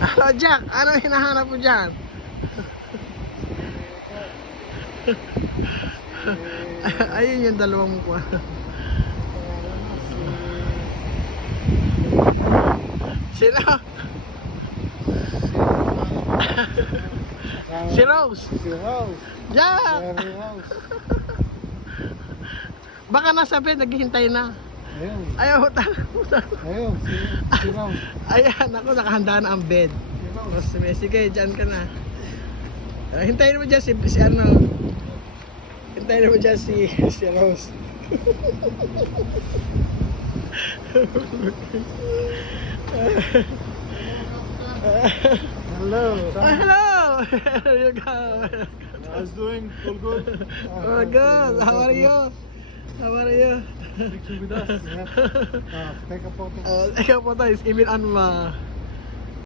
Hello, Jack. Ano hinahanap mo dyan? Ayun yung dalawang ko. Sino? Si Rose. Si Rose. Jack! Mary Rose. Baka nasa bed, naghihintay na. Ayun. Ayaw, Ayun. Si Rose. ayan, ako nakahanda na ang bed. Si Rose. Sige, sige, dyan ka na. Hintayin mo dyan si ano. Hintayin mo dyan si Rose. Hello. Hello! There you go. How's doing? All good? Oh, good. How are you? How are you? Picture with us. Yeah. Take a photo. Ikaw po tayo, Ibin Anma.